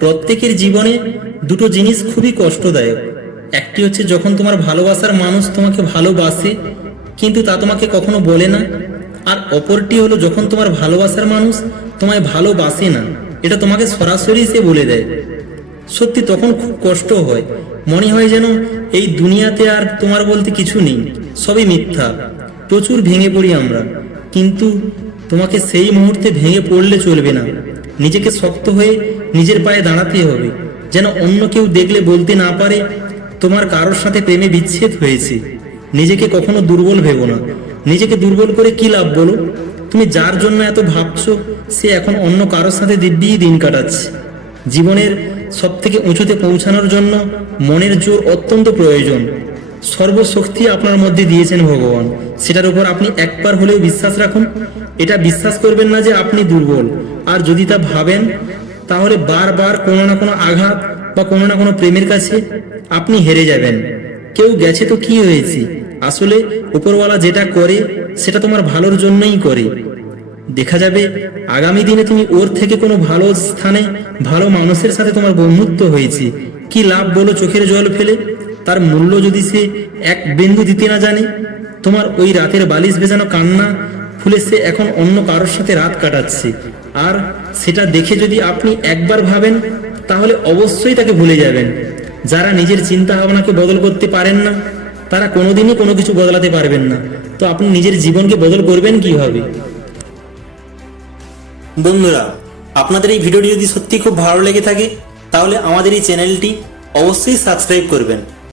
প্রত্যেকের জীবনে দুটো জিনিস খুবই কষ্টদায়ক। একটি হচ্ছে যখন তোমার ভালোবাসার মানুষ তোমাকে ভালোবাসে কিন্তু তা তোমাকে কখনো বলে না, আর অপরটি হলো যখন তোমার ভালোবাসার মানুষ তোমায় ভালোবাসে না, এটা তোমাকে সরাসরি সে বলে দেয়। সত্যি তখন খুব কষ্ট হয়, মনে হয় যেন এই দুনিয়াতে আর তোমার বলতে কিছু নেই, সবই মিথ্যা। প্রচুর ভেঙে পড়ি আমরা, কিন্তু তোমাকে সেই মুহূর্তে ভেঙে পড়লে চলবে না। নিজেকে শক্ত হয়ে নিজের পায়ে দাঁড়াতে হবে, যেন অন্য কেউ দেখলে বলতে না পারে তোমার কারোর সাথে প্রেমে বিচ্ছেদ হয়েছে। নিজেকে কখনো দুর্বল ভেবো না। নিজেকে দুর্বল করে কি লাভ বলো? তুমি যার জন্য এত ভাবছো সে এখন অন্য কারোর সাথে দিব্যি দিন কাটাচ্ছে। জীবনের সব থেকে উঁচুতে পৌঁছানোর জন্য মনের জোর অত্যন্ত প্রয়োজন। সর্বশক্তি আপনার মধ্যে দিয়েছেন ভগবান, সেটার উপর আপনি একবার হলেও বিশ্বাস রাখুন। এটা বিশ্বাস করবেন না যে আপনি দুর্বল, আর যদি তা ভাবেন তাহলে বারবার কোনো না কোনো আঘাত বা কোনো না কোনো প্রেমের কাছে আপনি হেরে যাবেন। কেউ গেছে তো কি হয়েছে, আসলে উপরওয়ালা যেটা করে সেটা তোমার ভালোর জন্যই করে। দেখা যাবে আগামী দিনে তুমি ওর থেকে কোনো ভালো স্থানে ভালো মানুষের সাথে তোমার বন্ধুত্ব হয়েছে। কি লাভ বলো চোখের জল ফেলে? তার মূল্য যদি সে এক বিন্দু দিতে না জানে। তোমার ওই রাতের বালিশ ভেজানো কান্না ফুলে সে এখন অন্য কারোর সাথে রাত কাটাচ্ছে, আর সেটা দেখে যদি আপনি একবার ভাবেন তাহলে অবশ্যই তাকে ভুলে যাবেন। যারা নিজের চিন্তা ভাবনাকে বদল করতে পারেন না তারা কোনোদিনই কোনো কিছু বদলাতে পারবেন না। তো আপনি নিজের জীবনকে বদল করবেন কিভাবে? বন্ধুরা, আপনাদের এই ভিডিওটি যদি সত্যি খুব ভালো লেগে থাকে তাহলে আমাদের এই চ্যানেলটি অবশ্যই সাবস্ক্রাইব করবেন।